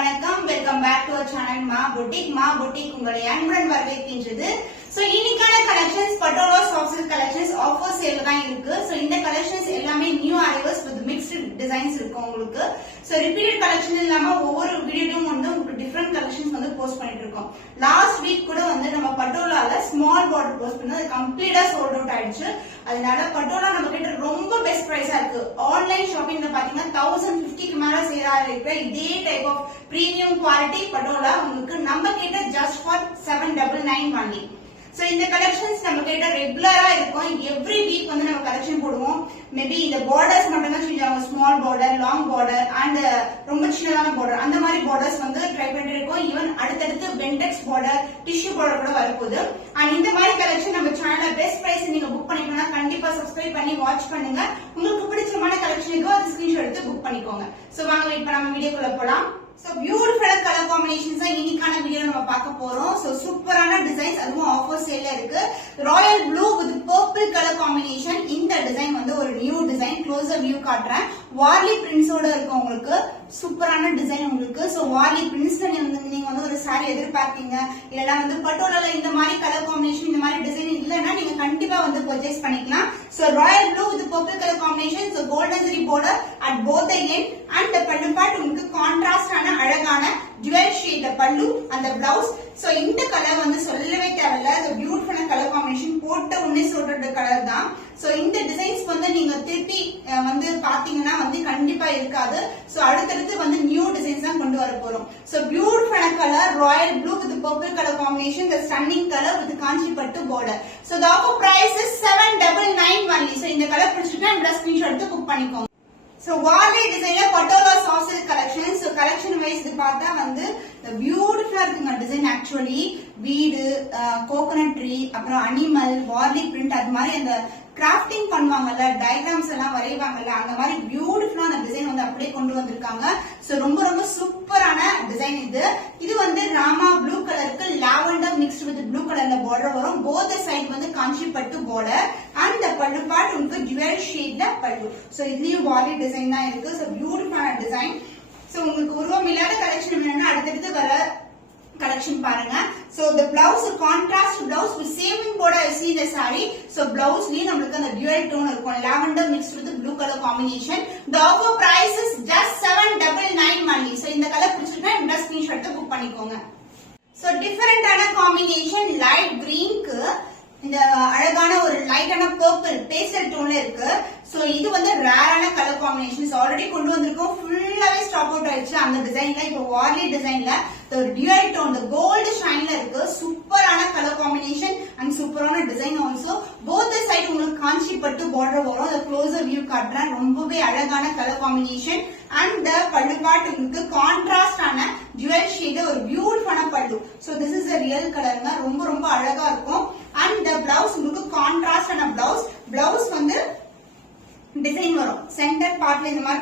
வணக்கம், welcome back to our channel Maa boutique உங்களை அன்புடன் வரவேற்கின்றது. சோ இன்னைக்கான collections patola soft silk collections offer சேல்ல தான் இருக்கு. சோ இந்த கலெக்ஷன்ஸ் எல்லாமே new arrivals with mixed designs இருக்கு உங்களுக்கு. சோ ரிப்பீட்டட் கலெக்ஷன் இல்லாம ஒவ்வொரு வீடியோலயும் வந்து உங்களுக்கு டிஃபரெண்ட் கலெக்ஷன்ஸ் வந்து போஸ்ட் பண்ணிட்டு இருக்கோம். லாஸ்ட் வீக் கூட வந்து நம்ம பட்டோலால ஸ்மால் பார்டர் போஸ்ட் பண்ணது கம்ப்ளீட்டா சோல்ட் அவுட் ஆயிடுச்சு. அதனால பட்டோலா நம்ம கிட்ட ரொம்ப பெஸ்ட் பிரைஸா இருக்கு. ஆன்லைன் ஷாப்பிங்ல பாத்தீங்கன்னா 1050க்கு மேல சேரா இருக்கிற இதே type of premium quality patola உங்களுக்கு நம்ம கிட்ட ஜஸ்ட் ஃபார் 799 only. சோ இந்த கலெக்ஷன்ஸ் நம்ம கிட்ட ரெகுலரா இருக்கும். எவ்ரி வீக் வந்து நம்ம கலெக்ஷன் போடுவோம். மேபி இந்த பார்டர்ஸ் மட்டும் தான் சேஞ்ச் ஆகும். Small border, long border and ரொம்ப சின்னதான பார்டர் அந்த மாதிரி பார்டர்ஸ் வந்து ட்ரை பண்ணிட்டு இருக்கோம். ஈவன் அடுத்தடுத்து பென்டெக்ஸ் பார்டர், டிஷ்யூ பார்டர் கூட வரப்போகுது. அண்ட் இந்த மாதிரி கலெக்ஷன் நம்ம சேனல்ல பெஸ்ட் பிரைஸ் நீங்க புக் பண்ணிக்கணும்னா கண்டிப்பா சப்ஸ்கிரைப் பண்ணி வாட்ச் பண்ணுங்க. உங்களுக்கு பிடிச்சமான கலெக்ஷன் இதோ அது ஸ்கிரீன்ஷாட் எடுத்து புக் பண்ணிக்கோங்க. சோ வாங்க இப்ப நம்ம வீடியோக்குள்ள போலாம். சோ பியூட்டிஃபுல் கலர் காம்பினேஷன்ஸ் தான் இன்னைக்கான வீடியோ நம்ம பார்க்க போறோம். சோ சூப்பரான டிசைன்ஸ், அதுவும் ஆஃபர் சேல்ல இருக்கு. Royal blue with purple colour combination. இந்த டிசைன் வந்து ஒரு நியூ டிசைன். க்ளோஸர் வியூ காட்டுறேன். வார்லி பிரிண்ட்ஸோட இருக்கு உங்களுக்கு. சூப்பரான டிசைன் உங்களுக்கு. சோ வார்லி பிரிண்ட்ஸ்ல நீங்க வந்து ஒரு சாரி எதிர்பார்க்கீங்க, இல்லனா வந்து பட்டோலால இந்த மாதிரி கலர் காம்பினேஷன் இந்த மாதிரி டிசைன் இல்லனா நீங்க கண்டிப்பா வந்து பர்ச்சேஸ் பண்ணிக்கலாம். So Royal blue with purple colour combination. So golden zari border at both the end and the பல்லு பார்ட் உங்களுக்கு கான்ட்ராஸ்டான அழகான ஜுவல் ஷேட் பல்லு அந்த பிளவுஸ். சோ இந்த கலர் வந்து சொல்லவே தேவையில்ல. இது பியூட்டிஃபுல்லான கலர் காம்பினேஷன். போட்ட உடனே சொல்ற கலர் தான். சோ இந்த டிசைன்ஸ் வந்து நீங்க திருப்பி வந்து பாத்தீங்கன்னா வந்து கண்டிப்பா இருக்காது. சோ அடுத்தடுத்து வந்து நியூ டிசைன்ஸ் தான் கொண்டு வர போறோம். சோ பியூட்டிஃபுல்லான colour royal blue with purple colour combination. The stunning colour with Kanchi pattu border. So the offer price is 799 only. So இந்த கலர் பிடிச்சிட்டா இந்த ஸ்கிரீன்ஷாட் எடுத்து புக் பண்ணிக்கோங்க. சோ வார்லி டிசைன்ல patola soft silk collection. So collection wise இது பார்த்தா வந்து பியூட்டிஃபுல்லா இருக்குங்க டிசைன். ஆக்சுவலி வீடு, கோகனட் ட்ரீ, அப்புறம் அனிமல், வார்லி பிரிண்ட் அது மாதிரி அந்த கிராஃப்டிங் பண்ணுவாங்கல்ல, டயக்ராம்ஸ் எல்லாம் வரைவாங்கல்ல, அந்த மாதிரி பியூட்டிஃபுல்லா அந்த டிசைன் வந்து அப்படியே கொண்டு வந்திருக்காங்க. சோ ரொம்ப ரொம்ப சூப்பரான டிசைன் இது. இது வந்து ராமா ப்ளூ கலருக்கு லாவெண்டர் மிக்ஸ்ட் வித் ப்ளூ கலர்ல பார்டர் வரும். போத் சைடு வந்து காஞ்சி பட்டு பார்டர் அண்ட் பல்லு பார்ட் உங்களுக்கு ஜுவல் ஷேட்ல பல்லு. சோ இதுலயும் வார்லி டிசைன் தான் இருக்கு. சோ பியூட்டிஃபுல்லான டிசைன். சோ உங்களுக்கு உருவம் இல்லாத கலெக்ஷன் வேணும்னா அடுத்தடுத்து வர கலெக்ஷன் பாருங்க. So the blouse contrast blouse with same border you see the saree. So blouse லயே நமக்கு அந்த dual tone இருக்கும். lavender mixed with blue color combination. The offer price is just 799 only. So இந்த colour பிடிச்சிருந்தா இந்த screenshot book பண்ணிக்கோங்க. So டிஃபரண்டான combination light கிரீன்க்கு இந்த அழகான ஒரு லைட்டான பர்பிள் பேஸ்டல் டோன்ல இருக்கு. சோ இது வந்து ரேரான கலர் காம்பினேஷன்ஸ் ஆல்ரெடி கொண்டு வந்திருக்கோம். ஃபுல்லாவே ஸ்டாக் அவுட் ஆயிடுச்சு அந்த டிசைன்ல. இப்போ வார்லி டிசைன்ல ஒரு டியூல் டோன் கோல்டு ஷைன்ல இருக்கு. சூப்பரான கலர் காம்பினேஷன் அண்ட் சூப்பரான டிசைன் ஆல்சோ. போத் சைடு உங்களுக்கு காஞ்சி பட்டு பார்டர் வரும். அந்த க்ளோசர் வியூ காட்டுறேன். ரொம்பவே அழகான colour combination and pallu part உங்களுக்கு கான்ட்ராஸ்ட் ஆன ஜுவல் ஷேட் ஒரு பியூட்டிஃபுல்லான pallu. So this is a real கலருங்க. ரொம்ப ரொம்ப அழகா இருக்கும். அண்ட் பிளவுஸ் உங்களுக்கு கான்ட்ராஸ்ட் ஆன பிளவுஸ். பிளவுஸ் வந்து டிசைன் வரும். சென்டர் பார்ட்ல இந்த மாதிரி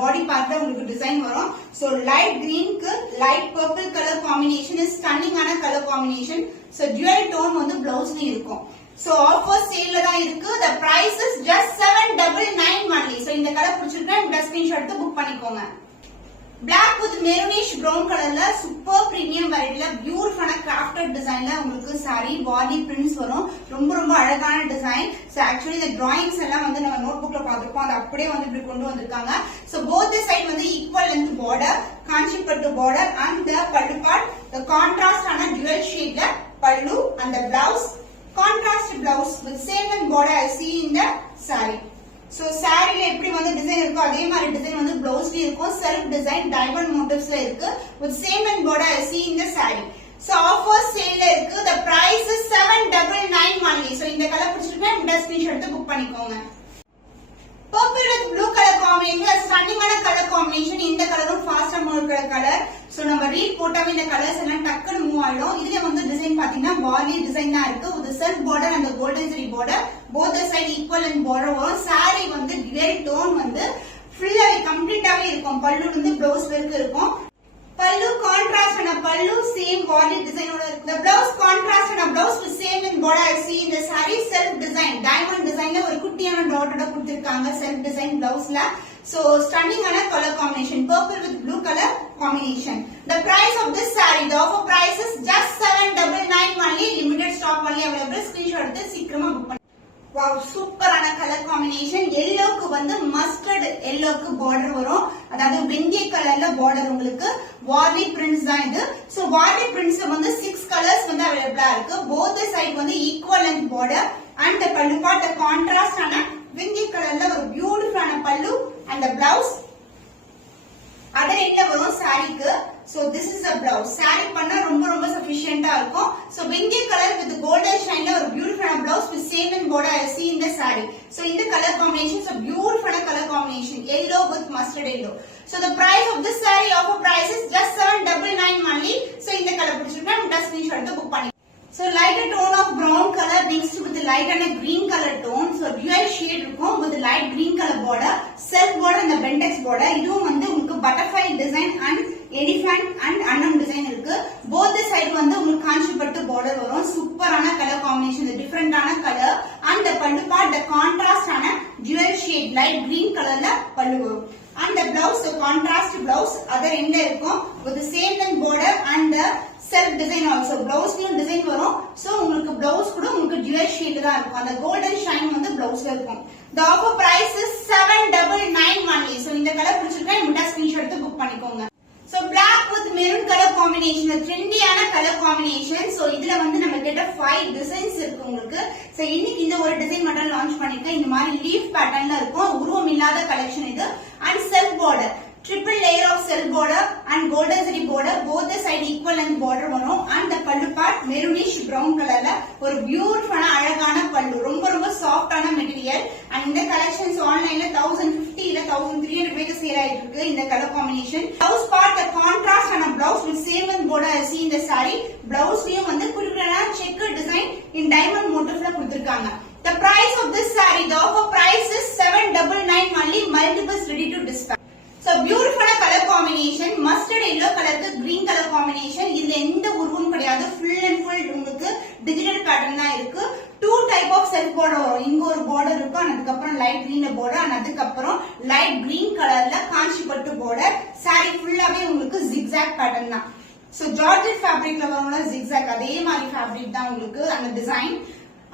பாடி பார்ட்ல உங்களுக்கு டிசைன் வரும். சோ லைட் கிரீனுக்கு light purple colour combination is ஸ்டன்னிங்கான colour combination. So dual tone வந்து பிளவுஸ்லயும் இருக்கும். சோ ஆஃபர் சேல்ல தான் இருக்கு. the price is just 799 only. So இந்த கலர் பிடிச்சிருக்கா இந்த ஸ்கிரீன்ஷாட் எடுத்து புக் பண்ணிக்கோங்க. Black with maroonish brown கலர்ல சூப்பர் பிரீமியம் வெரைட்டில பியூட்டிஃபுல்லான கிராஃப்டட் டிசைன்ல உங்களுக்கு சாரி வார்லி பிரிண்ட்ஸ் வரும். ரொம்ப ரொம்ப அழகான டிசைன். சோ ஆக்சுவலி இந்த டிராயிங்ஸ் எல்லாம் வந்து நம்ம நோட் புக்ல பாத்துருப்போம். அது அப்படியே வந்து இப்படி கொண்டு வந்திருக்காங்க. சோ போத் சைடு வந்து ஈக்குவல் லென்த் பார்டர், காஞ்சி பட்டு border and pallu part the contrast ஆன டுவல் ஷேட்ல பல்லு and the blouse contrast blouse with same and border I see in the saree. So சாரில எப்படி வந்து டிசைன் இருக்கோ அதே மாதிரி டிசைன் வந்து பிளவுஸ்லயும் இருக்கும். செல்ஃப் டிசைன் டைமண்ட் மோட்டிவ்ஸ்ல இருக்கு. with same and border I see in the saree. So offer சேல்ல இருக்கு. the price is 799 only. So இந்த கலர் பிடிச்சிருந்தா இந்த ஸ்கிரீன்ஷாட் எடுத்து புக் பண்ணிக்கோங்க. Purple with blue colour combination ஸ்டன்னிங்கான கலர் காம்பினேஷன். இந்த கலரும் ஃபாஸ்டா மூவ் ஆகுற கலர். சோ நம்ம ரீட் போட்டாவே இந்த கலர்ஸ் எல்லாம் டக்குன்னு மூவ் ஆயிடும். இதுல வந்து டிசைன் பாத்தீங்கன்னா வார்லி டிசைன் தான் இருக்கு. ஒரு செல்ஃப் பார்டர் அந்த golden zari border both side equal and border வரும். சாரி வந்து டியூல் டோன் வந்து ஃபுல்லாவே கம்ப்ளீட்டாவே இருக்கும். பல்லு வந்து ப்ளவுஸ் வரைக்கும் இருக்கும். பல்லு கான்ட்ராஸ்ட் ஆன பல்லு சேம் வார்லி டிசைனோட இருக்கு. the blouse contrast ஆன blouse with same in border I see in the saree. self design diamond designல ஒரு குட்டியான டாட்டோட கொடுத்திருக்காங்க self design blouseல. So stunning ஆன colour combination purple with blue color combination. The price of this saree, the offer price is just 799 only. Limited stock only available. Screenshot எடுத்து சீக்கிரமா book பண்ணு. Wow, சூப்பரான colour combination. எல்லோக்கு வந்து mustard எல்லோக்கு border வரும். அதாவது வெந்தய கலர்ல border உங்களுக்கு. வார்லி பிரிண்ட்ஸ் தான் இது. சோ வார்லி பிரிண்ட்ஸ்ல வந்து 6 கலர்ஸ் வந்து அவைலபிளா இருக்கு. both the side வந்து equal length border and the pallu part the contrast ஆன வெந்தய கலர்ல ஒரு பியூட்டிஃபுல்லான பல்லு and the blouse அதர் என்ன வரும் சாரிக்கு. So this is a blouse. saree பண்ணா ரொம்ப சஃபிஷியன்ட்டா இருக்கும். சோ வெந்தய கலர் with golden shine ஒரு பியூட்டிஃபுல்லான blouse with same in border I see in the saree. So இந்த colour combination is a beautiful color combination, yellow with mustard yellow. So the price of this saree offer price is just 799 only. So இந்த colour பிடிச்சிருந்தா நம்ம screenshot எடுத்து book பண்ணி. So lighter tone of brown color mixed with light and a green color tone. So dual shade இருக்கும் with light green color border, self border and the bentex border. இதுவும் வந்து உங்களுக்கு butterfly design and elephant and annam design இருக்கு. Both the side வந்து உங்களுக்கு காஞ்சிபட்டு border வரும். சூப்பரான colour combination, டிஃபரண்டான colour and the pallu part the contrast ஆன dual shade light green கலர்ல பல்லு வரும். And the blouse the contrast blouse other end இருக்கும் with the same length border and the self design also. blouse design வரும். So உங்களுக்கு blouse கூட உங்களுக்கு dual shade தான் இருக்கும். அந்த golden shine வந்து blouseல இருக்கும். The offer price is 799 only. So இந்த கலர் பிடிச்சிருக்கா இந்த ஸ்கிரீன்ஷாட் எடுத்து புக் பண்ணிக்கோங்க. So black with maroon color combination, trendy-ஆன color combination. So இதுல வந்து நம்ம கிட்ட 5 designs இருக்கு உங்களுக்கு. So இன்னைக்கு இந்த ஒரு டிசைன் மட்டும் லான்ச் பண்ணிருக்கேன். இந்த மாதிரி லீஃப் பேட்டர்ன்ல இருக்கும். உருவம் இல்லாத கலெக்ஷன் இது. And self border, triple layer of self border and golden zari border, both the side equal length border வரும். And the pallu part maroonish brown colorல ஒரு பியூட்டிஃபுல்லான அழகான பல்லு, ரொம்ப சாஃப்டான மெட்டீரியல். and இந்த கலெக்ஷன்ஸ் ஆன்லைன்ல 1050 இல்ல 1300 ரூபாய்க்கு சேல் ஆயிட்டு இருக்கு. இந்த colour combination blouse part the contrast and a blouse with same length border I see in the saree. blouseலயும் வந்து குறிப்பிட்ட check design in diamond motifல கொடுத்திருக்காங்க. The price of this saree, the offer price is 799 only. Multiples ready to dispatch. So beautiful color combination, mustard yellow color green color combination. இதுல எந்த உருவமும் கிடையாது, full and full உங்களுக்கு digital pattern தான் இருக்கு. two type of self border வரும். இங்க ஒரு border இருக்கும், அதுக்கு அப்புறம் light green border, அதுக்கு அப்புறம் light green கலர்ல காஞ்சிபட்டு border. saree ஃபுல்லாவே உங்களுக்கு zigzag pattern தான். So georgette fabricல வரும்ல zigzag, அதே மாதிரி fabric தான் உங்களுக்கு அந்த design.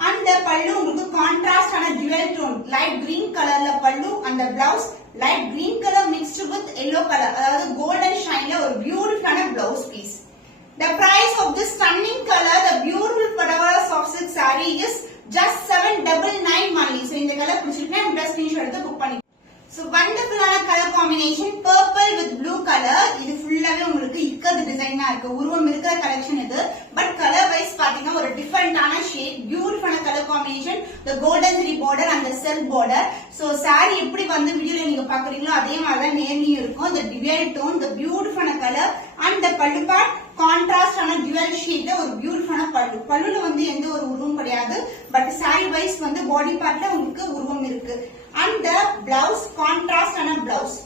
And the pallu உங்களுக்கு contrast ஆன dual tone light green கலர்ல pallu and the blouse light green color mixed with yellow color, அதாவது golden shineல ஒரு beautiful blouse piece. The price of this stunning color, the beautiful Padavara soft silk saree is just 799 only. So இந்த colour பிடிச்சிருக்கா இந்த screenshot எடுத்து book பண்ணி. So wonderful-ஆன color combination, purple with blue color. இது ஃபுல்லாவே உங்களுக்கு இக்கது டிசைனா இருக்கு. உருவம் இருக்கிற கலெக்ஷன் இது. பட் கலர் வைஸ் பாத்தீங்கன்னா ஒரு டிஃபரண்டான ஷேட், பியூட்டிஃபுல்லான colour combination, the golden zari border and the self border. So saree எப்படி வந்து வீடியோல நீங்க பாக்குறீங்களோ அதே மாதிரி தான் நேர்லயும் இருக்கும். The dual tone, the beautiful color and the pallu part contrast ஆன dual shade ஒரு பியூட்டிஃபுல்லான பல்லு. பல்லுல வந்து எந்த ஒரு உருவம் கிடையாது. பட் saree வைஸ் வந்து பாடி பார்ட்ல உங்களுக்கு உருவம் இருக்கு. And the blouse contrast and a blouse.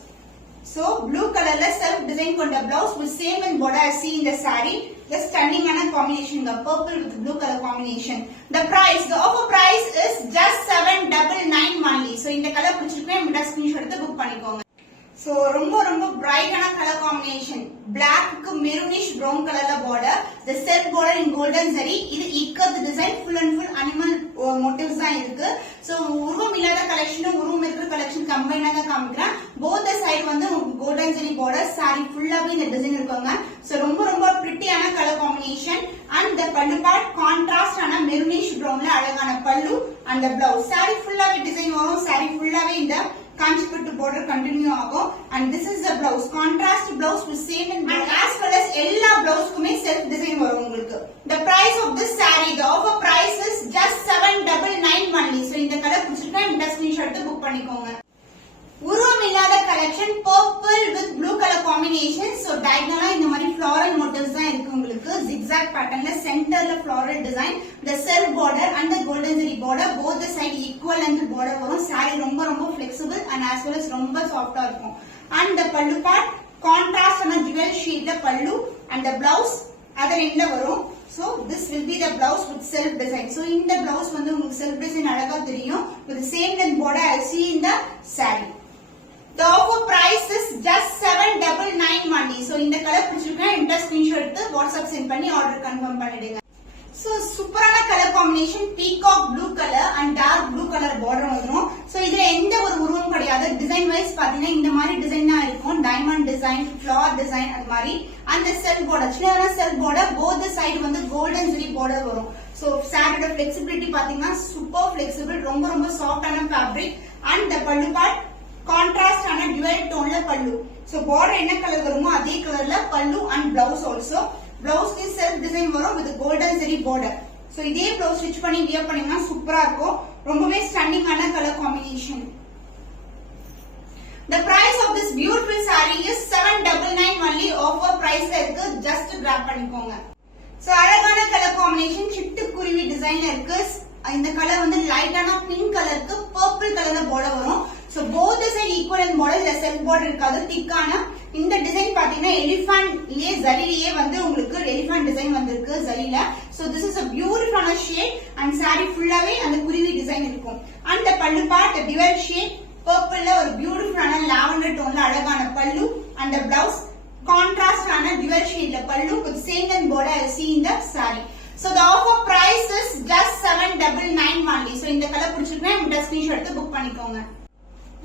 So blue colorல self design கொண்ட blouse with same in border I see in the saree. The stunning and a combination, the purple with blue color combination. The price, the offer price is just 799 only. So இந்த colour பிடிச்சிருக்கேன் இந்த screenshot எடுத்து book பண்ணிக்கோங்க. So ரொம்ப பிரைட்டான colour combination, black maroonish brown கலர்ல border, the self border in golden zari. இது ikat design, full and full animal motifs தான் இருக்கு. So உருவம் இல்லாத கலெக்ஷன் உருவம் இருக்கிற கலெக்ஷன் கம்பைனாக காமிக்கிறேன். both the side வந்து golden zari border, saree ஃபுல்லாவே இந்த டிசைன் இருக்குங்க. So ரொம்ப பிரிட்டியான colour combination. and the pallu part contrast ஆன மெரூனிஷ் brownல அழகான pallu and the blouse. saree ஃபுல்லாவே டிசைன் வரும். saree ஃபுல்லாவே இந்த காஞ்சிபட்டு border continue ஆகும். and this is the blouse, contrast blouse with same in and as well as எல்லா blouseக்குமே self design வரும் உங்களுக்கு. The price of this saree, the offer price is just 799 only. So இந்த colour பிடிச்சிருக்கா இந்த screenshot எடுத்து book பண்ணிக்கோங்க. உருவம் இல்லாத collection, purple with blue color combination. So diagonal இந்த மாதிரி floral motifs தான் இருக்கு உங்களுக்கு. zigzag patternல சென்டர்ல floral design, the self border and the golden zari border, both the side equal length border வரும். saree ரொம்ப flexible and as well as ரொம்ப சாஃப்ட்டா இருக்கும். and the pallu part contrast and dual shade pallu and the blouse other end வரும். So this will be the blouse with self design. So இந்த blouse வந்து உங்களுக்கு self design அழகா தெரியும். with the same length border I see in the saree. The offer price is just 799 only. So இந்த WhatsApp sent பண்ணி order confirm பண்ணிடுங்க. So சூப்பரான colour combination peacock blue colour and dark blue colour border வந்துரும். So இதுல எந்த ஒரு உருவம் கிடையாது. டிசைன் வைஸ் பாத்தீங்கன்னா இந்த மாதிரி டிசைன் தான் இருக்கும். டைமண்ட் டிசைன், ஃபிளவர் டிசைன் அது மாதிரி. அந்த செல்ஃப் பார்டர் சின்னதான செல்ஃப் பார்டர் போத் சைடு வந்து கோல்டன் ஜெரி பார்டர் வரும். சோ சாரியோட ஃபிளெக்சிபிலிட்டி பாத்தீங்கன்னா சூப்பர் ஃபிளெக்சிபிள், ரொம்ப ரொம்ப சாஃப்டான fabric. And the pallu part contrast ஆன டுவல் டோன்ல பல்லு. சோ பார்டர் என்ன கலர் வருமோ அதே கலர்ல பல்லு அண்ட் பிளவுஸ் ஆல்சோ. பிளவுஸ்க்கு செல்ஃப் டிசைன் வரும் with golden zari border. So இதே பிளவுஸ் ஸ்டிச் பண்ணி வியர் பண்ணீங்கன்னா சூப்பரா இருக்கும். ரொம்பவே ஸ்டன்னிங்கான colour combination. The price of this beautiful saree is 799 only. Offer price இருக்கு, just grab பண்ணிக்கோங்க. சோ அழகான கலர் காம்பினேஷன் சிட்டுக்குருவி டிசைன்ல இருக்கு. இந்த கலர் வந்து லைட்டான பிங்க் கலருக்கு பர்பிள் கலர்ல பார்டர் வரும். So both side equal and border இல்ல செல்ஃப் பார்டர் இருக்காது, திக்கான. இந்த டிசைன் பாத்தீங்கன்னா எலிஃபன்ட்லயே ஜரிலயே வந்து உங்களுக்கு எலிஃபன்ட் டிசைன் வந்திருக்கு ஜரில. So this is a beautiful shade and saree ஃபுல்லாவே அந்த குருவி டிசைன் இருக்கும். அந்த பல்லு பார்ட் டிவல் ஷேட் பர்பிள்ல ஒரு பியூட்டிஃபுல்லான லாவெண்டர் டோன்ல அழகான பல்லு. அந்த பிளவுஸ் கான்ட்ராஸ்ட் ஆன டிவல் ஷேட்ல பல்லு with same and border as seen in the saree. So the offer price is just 799 only. So இந்த கலர் பிடிச்சிருக்கா இந்த ஸ்கிரீன்ஷாட் எடுத்து புக் பண்ணிக்கோங்க.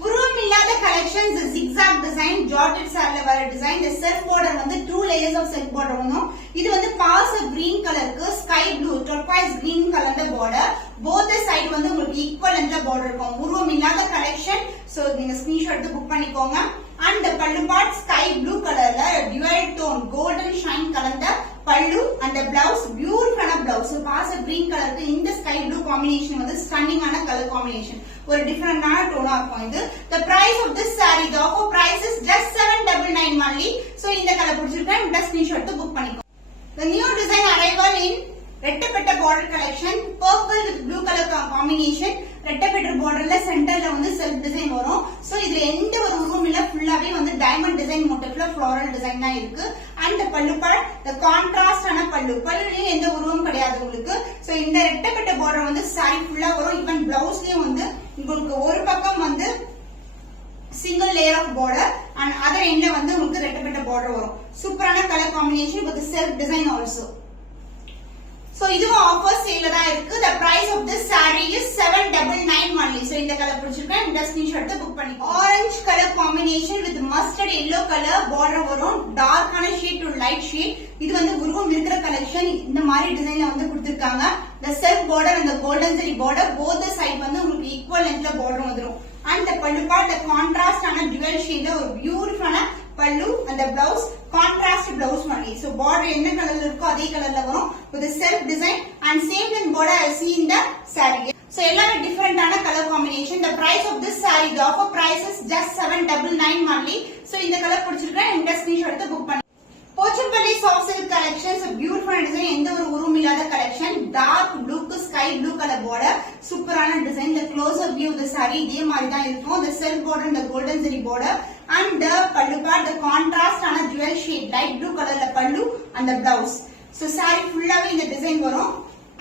உருவம் இல்லாத கலெக்ஷன்ஸ் zigzag டிசைன் ஜார்ஜெட் சாரில வர டிசைன். இந்த செல்ஃப் பார்டர் வந்து 2 லேயர்ஸ் ஆஃப் செல்ஃப் பார்டர் வரும். இது வந்து பாஸ் கிரீன் கலருக்கு ஸ்கை ப்ளூ டர்க்வைஸ் கிரீன் கலர்ல பார்டர். போத் சைடு வந்து உங்களுக்கு ஈக்குவல் லென்த்ல பார்டர் இருக்கும். உருவம் இல்லாத கலெக்ஷன். சோ நீங்க ஸ்கிரீன்ஷாட் எடுத்து புக் பண்ணிக்கோங்க. And pallu part sky blue கலர்ல டிவைட் டோன் கோல்டன் ஷைன் கலந்த பல்லு. அந்த பிளவுஸ் பியூட்டிஃபுல்லான பிளவுஸ் பாஸ் கிரீன் கலருக்கு இந்த ஸ்கை ப்ளூ காம்பினேஷன் வந்து ஸ்டன்னிங்கான கலர் காம்பினேஷன். ஒரு டிஃபரெண்டான டோனா இருக்கும் இது. The price of this saree, the offer price is just 799 only. So இந்த கலர் பிடிச்சிருக்கா இந்த ஸ்கிரீன்ஷாட் எடுத்து புக் பண்ணிக்கோங்க. The new design arrival in ரெட்டப்பட்ட border collection, purple with blue color combination. ரெட்டப்பட்ட borderல சென்டர்ல வந்து செல்ஃப் டிசைன் வரும். சோ இதுல எந்த ஒரு உருவம் இல்ல, ஃபுல்லாவே வந்து டைமண்ட் டிசைன் மோட்டிவ்ல ஃப்ளோரல் டிசைன் தான் இருக்கு. And pallu part the contrast ஆன பல்லு. பல்லுலயும் எந்த உருவம் கிடையாது உங்களுக்கு. சோ இந்த ரெட்டப்பட்ட border வந்து saree ஃபுல்லா வரும். ஈவன் பிளவுஸ்லயும் வந்து உங்களுக்கு ஒரு பக்கம் வந்து single layer of border and other எண்ட்ல வந்து உங்களுக்கு ரெட்டப்பட்ட பார்டர் வரும். சூப்பரான colour combination with self design also. So இதுவும் ஆஃபர் சேல்ல தான் இருக்கு. The price of this saree is 799 only. So இந்த கலர் பிடிச்சிருக்கா இந்த ஸ்கிரீன்ஷாட் எடுத்து புக் பண்ணிக்கோங்க. Orange colour combination with mustard yellow colour border வரும். டார்க்கான ஷேட் டு லைட் ஷேட். இது வந்து உருவம் இருக்கிற கலெக்ஷன். இந்த மாதிரி டிசைன்ல வந்து கொடுத்திருக்காங்க. The self border and the golden zari border both the side வந்து உங்களுக்கு ஈக்குவல் லென்த்ல பார்டர் வந்துரும். And the பல்லு பார்ட் the contrast ஆன dual shade ஒரு பியூட்டிஃபுல்லான பல்லு. அந்த பிளவுஸ் கான்ட்ராஸ்ட் பிளவுஸ் மாதிரி. சோ பார்டர் என்ன கலர்ல இருக்கோ அதே கலர்ல வரும் with self design and same in border as seen in the saree. So எல்லாமே டிஃபரெண்டான colour combination. The price of this saree, the offer price is just 799 only. So இந்த கலர் பிடிச்சிருக்கா இந்த ஸ்கிரீன்ஷாட் எடுத்து புக் பண்ணி Pochampally soft silk collections beautiful design. எந்த ஒரு உருவம் இல்லாத கலெக்ஷன். டார்க் ப்ளூக்கு ஸ்கை ப்ளூ கலர் பார்டர். சூப்பரான design. The closer view of the saree இதே மாதிரி தான் இருக்கும். The self border and the golden zari border and the pallu part the contrast ஆன dual shade light blue கலர்ல பல்லு and the blouse. So saree ஃபுல்லாவே இந்த டிசைன் வரும்.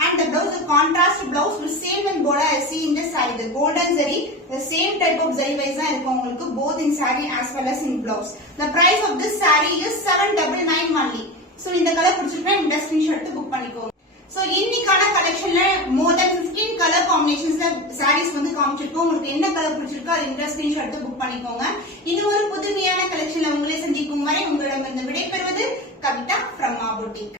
And the blouse, the contrast blouse will same in border as seen in the saree. The golden zari, the same type of zari wise தான் இருக்கும் உங்களுக்கு both in saree as well as in blouse. The price of this saree is 799 only. So இந்த colour பிடிச்சிருக்கா இந்த screenshot எடுத்து book பண்ணிக்கோங்க. So இன்னைக்கான கலெக்ஷன்ல more than 15 colour காம்பினேஷன்ஸ்ல sarees வந்து காமிச்சிருக்கோம். உங்களுக்கு என்ன கலர் பிடிச்சிருக்கோ அது இந்த ஸ்கிரீன்ஷாட் எடுத்து புக் பண்ணிக்கோங்க. இது ஒரு புதுமையான கலெக்ஷன்ல உங்களை சந்திக்கும் வரை உங்களிடமிருந்து விடைபெறுவது கவிதா from Ma Boutique.